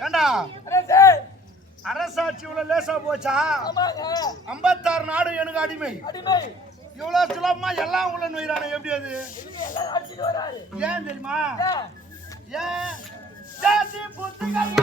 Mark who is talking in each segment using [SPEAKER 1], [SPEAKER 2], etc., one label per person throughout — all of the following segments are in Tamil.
[SPEAKER 1] ஏண்டா? அரசாட்சி உள்ள லேசா போச்சா?
[SPEAKER 2] ஐம்பத்தாறு நாடு எனக்கு அடிமை.
[SPEAKER 1] இவ்வளவு சுலபமா எல்லாம் உள்ள நுயிரானே எப்படி அது? ஏன் தெரியுமா?
[SPEAKER 2] ஏன்?
[SPEAKER 1] ஜாதி புத்துகள்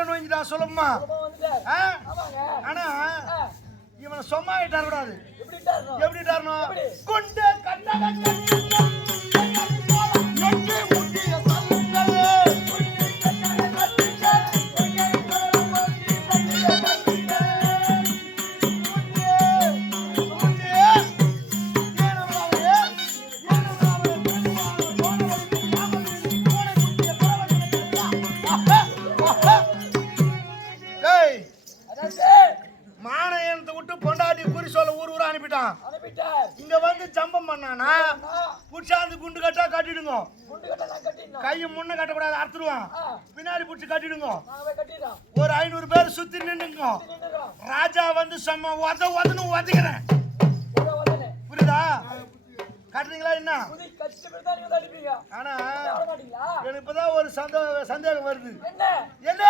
[SPEAKER 1] அதனால உள்ள நோய்ஞ்சிட்டான் சொல்லுமா ஆனா இவனை சும்மா விட்டார் கூடாது
[SPEAKER 2] எப்படி
[SPEAKER 1] எப்படி? குண்டு கண்டக பண்ணானா புடிச்சாந்து குண்டு கட்டா கட்டிடுங்க. கையை முன்ன கட்டக்கூடாது அறுத்துருவான்
[SPEAKER 2] ஆ,
[SPEAKER 1] பின்னாடி பிடிச்சி கட்டிடுங்க. ஒரு ஐநூறு பேர் சுத்தி நின்னுங்க. ராஜா வந்து செம்ம உத உதன்னு உதைக்கிறேன். புரியுதா? கட்டுறீங்களா என்ன? ஆனா எனக்கு இப்பதான் ஒரு சந்தோ சந்தேகம் வருது.
[SPEAKER 2] என்ன?
[SPEAKER 1] என்ன?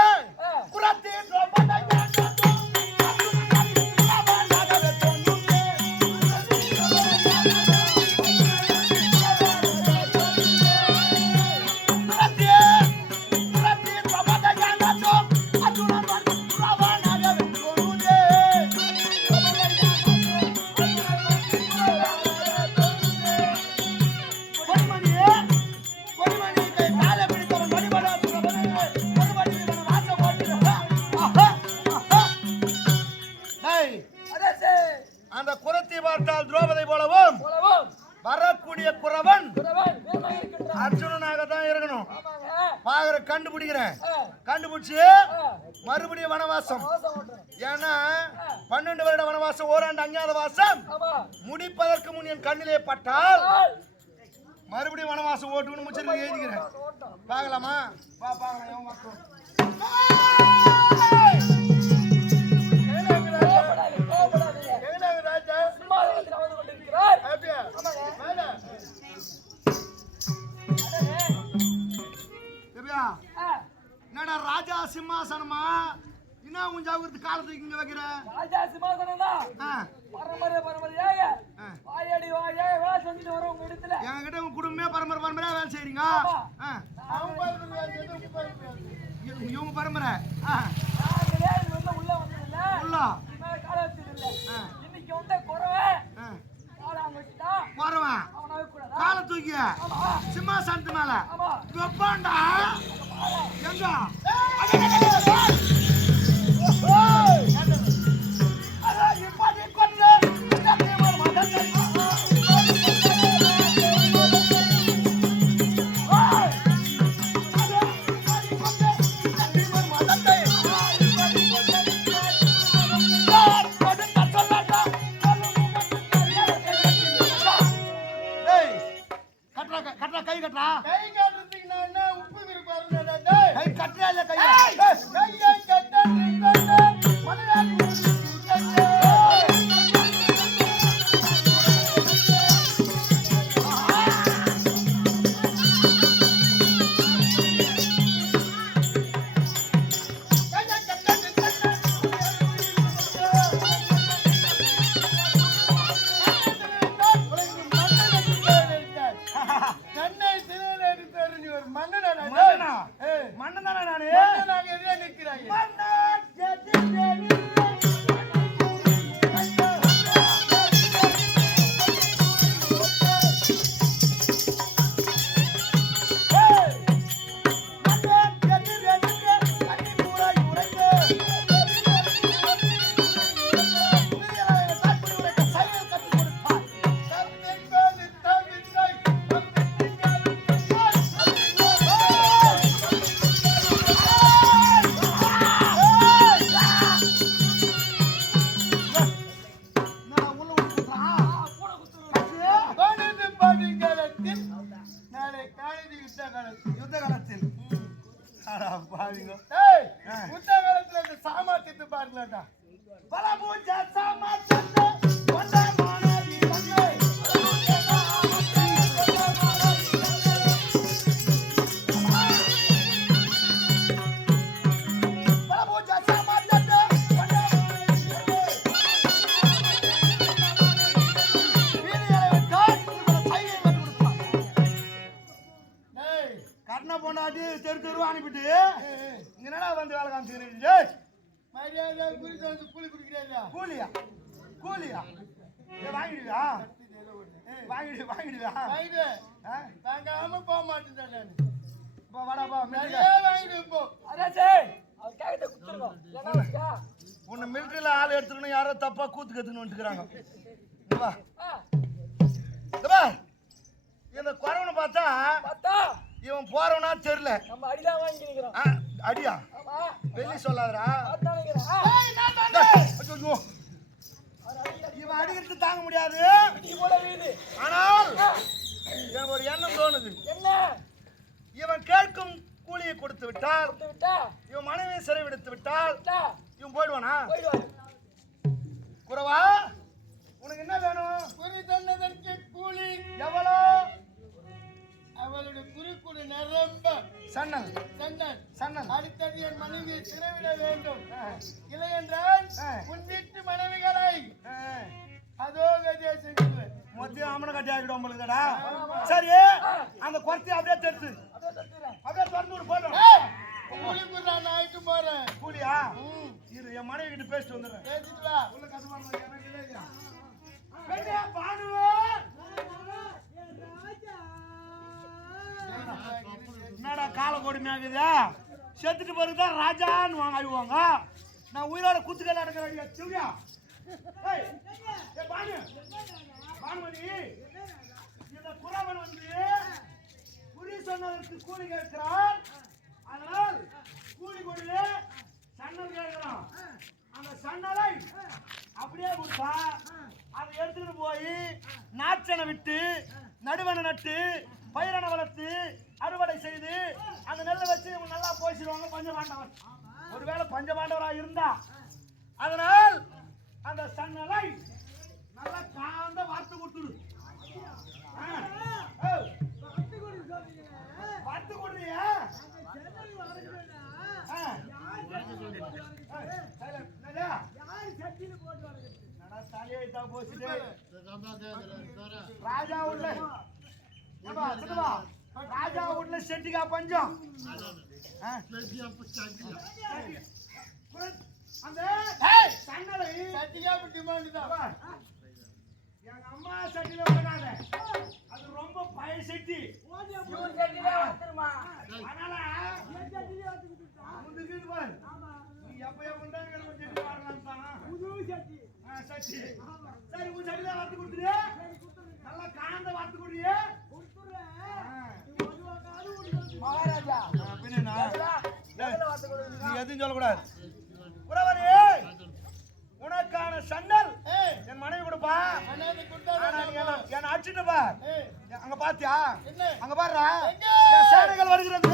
[SPEAKER 1] அந்த குரத்தை பார்த்தால் திரௌபதி போலவும் வரக்கூடிய குறவன் அர்ஜுனனாக தான் இருக்கணும். பாக்குற கண்டுபிடிக்கிறேன். கண்டுபிடிச்சு மறுபடியும் வனவாசம். ஏன்னா பன்னெண்டு வருட வனவாசம் ஓராண்டு அஞ்ஞாத வாசம். முடிப்பதற்கு முன் என் கண்ணிலே பட்டால். மறுபடியும் வனவாசம் ஓட்டுன்னு முடிச்சிருக்கு எழுதிக்கிறேன். பார்க்கலாமா? வா என்னடா ராஜா சிம்மாசனமா? என்ன உன் ஜாகிரத்து காலத்துக்கு இங்க வைக்கிற?
[SPEAKER 2] ராஜா சிம்மாசனம் தான்.
[SPEAKER 1] ஆ,
[SPEAKER 2] பரம்பரை பரம்பரையாக
[SPEAKER 1] ஆ.
[SPEAKER 2] வாயாடி வாயாக வேலை செஞ்சுட்டு வரோம் உங்க இடத்துல.
[SPEAKER 1] என்கிட்ட உன் குடும்பமே பரம்பரை பரம்பரையா வேலை செய்றீங்க? இவங்க பரம்பரை.
[SPEAKER 2] உள்ள வந்ததில்ல.
[SPEAKER 1] உள்ள.
[SPEAKER 2] காலை வச்சதில்ல.
[SPEAKER 1] ஆ.
[SPEAKER 2] இன்னைக்கு வந்த குறவன்
[SPEAKER 1] ஆ,
[SPEAKER 2] காலை அங்க வச்சுட்டா,
[SPEAKER 1] போறவன்
[SPEAKER 2] அவனை வைக்கக்கூடாதா?
[SPEAKER 1] காலை தூக்கி
[SPEAKER 2] ஆமா,
[SPEAKER 1] சிம்மாசனத்து மேல. வெப்பாண்டா எங்க? க- கட்டுறா, கட்டுறா. இல்ல கையை? மன்னனா? மன்னன் பாவிங்க
[SPEAKER 3] டேய்
[SPEAKER 1] ஆ.
[SPEAKER 3] யுத்த காலத்துல இந்த சாமர்த்தியத்தை பாருங்கடா
[SPEAKER 1] பலபூஜ சமாச்சந்த
[SPEAKER 3] குறித்து வந்து கூலி குடிக்கிறேன்
[SPEAKER 1] கூலியா? கூலியா? வாங்கிடுவியா? வாங்கிடு வாங்கிடுவியா?
[SPEAKER 3] வாங்கிடு. போக மாட்டேன் நான்.
[SPEAKER 1] போ, வாடா போ
[SPEAKER 3] நிறைய வாங்கிடு போ.
[SPEAKER 2] அதாச்சே அவர் கேக்கத்தை குத்துருக்கோம் என்ன
[SPEAKER 1] உன்னை மிலிட்டரியில ஆள் எடுத்துக்கணும் யாரோ தப்பா கூத்து கத்துன்னு வந்துக்கிறாங்க இங்க வா.
[SPEAKER 2] ஆ,
[SPEAKER 1] இங்க வா. இந்த குறவனை பார்த்தா
[SPEAKER 2] பார்த்தா?
[SPEAKER 1] இவன் போறவனா தெரியல.
[SPEAKER 2] நம்ம அடிதான் வாங்கி நிக்கிறோம்
[SPEAKER 1] ஆ, அடியா?
[SPEAKER 2] ஆமா.
[SPEAKER 1] வெளி சொல்லாதடா. இவன் அடிக்கிறது தாங்க முடியாது. ஆனால் எனக்கு ஒரு எண்ணம் தோணுது.
[SPEAKER 2] என்ன?
[SPEAKER 1] இவன் கேட்கும் கூலியை கொடுத்து விட்டால்
[SPEAKER 2] கொடுத்து விட்டா?
[SPEAKER 1] இவன் மனைவியை சிறை விடுத்து விட்டால்
[SPEAKER 2] விட்டா?
[SPEAKER 1] இவன் போயிடுவானா? குறவா உனக்கு என்ன வேணும்?
[SPEAKER 3] குறி தந்ததற்கு கூலி.
[SPEAKER 1] எவ்வளோ?
[SPEAKER 3] அவளுடைய குறிக்குடு நிரம்ப.
[SPEAKER 1] சன்னல்.
[SPEAKER 3] தந்தன்
[SPEAKER 1] சன்னல்.
[SPEAKER 3] அடுத்தது என் மனைவியை சிறைவிட வேண்டும். இல்லை என்றால். உன் வீட்டு மனைவிகளை அதோ கதியா செஞ்சுடுவேன்
[SPEAKER 1] மொத்தம் அம்மனை கட்டி ஆகிடும் உங்களுக்குடா சரி அந்த குறைச்சி அப்படியே தெரிச்சு
[SPEAKER 2] அப்படியே
[SPEAKER 1] திறந்து விடு போதும்
[SPEAKER 3] கூலி குடுறா நான் ஆயிட்டு போறேன்.
[SPEAKER 1] கூலியா? இரு என் மனைவி கிட்ட பேசிட்டு வந்துடுறேன்.
[SPEAKER 3] பேசிட்டு வா.
[SPEAKER 1] உள்ள கசமா இருந்தா எனக்கு இல்லையா? பெண்ணே, பானுவே! என்னடா கால கொடி மேகுதா செத்துட்டு பிறகுதான் ராஜான்னு வாங்க அழுவாங்க. நான் உயிரோட குத்துக்கல் அடக்க வேண்டிய சிவியா? ஏய், பானு. பானுமதி இந்த குறவன் வந்து குறி சொன்னதற்கு கூலி கேட்கிறான். அதனால் கூலி கொடுத்து சன்னல் கேட்கிறான். அந்த சன்னலை அப்படியே கொடுத்தா அதை எடுத்துக்கிட்டு போய் நாச்சனை விட்டு நடுவனை நட்டு பயிரனை வளர்த்து அறுவடை செய்து அந்த நெல்லை வச்சு இவங்க நல்லா பஞ்சபாண்டவன் ஒருவேளை பஞ்சபாண்டவனா இருந்தா? அதனால் அந்த சன்னலை நல்லா காந்த வார்த்தை கொடுத்துடு. ஆ. கொடுறியா? ராஜா உள்ள ராஜா உள்ள செட்டிக்கா பஞ்சம். அந்த
[SPEAKER 3] ஏய், சட்டிக்காப்பு தான்
[SPEAKER 1] எங்க அம்மா சட்டில விடாத அது ரொம்ப பழைய செட்டி.
[SPEAKER 2] இவர் சட்டிலே வந்துருமா
[SPEAKER 1] அதனால முந்துக்கு பாரு நீ எப்ப எப்ப தான் கிளம்ப செட்டி. வரலாம் சட்டி சரி உன் சட்டில வார்த்து கொடுத்துரு நல்லா காந்த வார்த்து கொடுறியே
[SPEAKER 2] மகாராஜா
[SPEAKER 1] பின்னா
[SPEAKER 2] எவ்வளவு வார்த்தை கொடுக்குறீங்க?
[SPEAKER 1] நீ எதுவும் சொல்லக்கூடாது. உனக்கான சண்டல் என் மனைவி கொடுப்பா.
[SPEAKER 3] மனைவி கொடுத்தா
[SPEAKER 1] ஆனா நீ என்ன என்ன அடிச்சுட்டு பா.
[SPEAKER 3] ஏய்.
[SPEAKER 1] அங்க பாத்தியா? அங்க? என் சேனைகள் வருகிறது.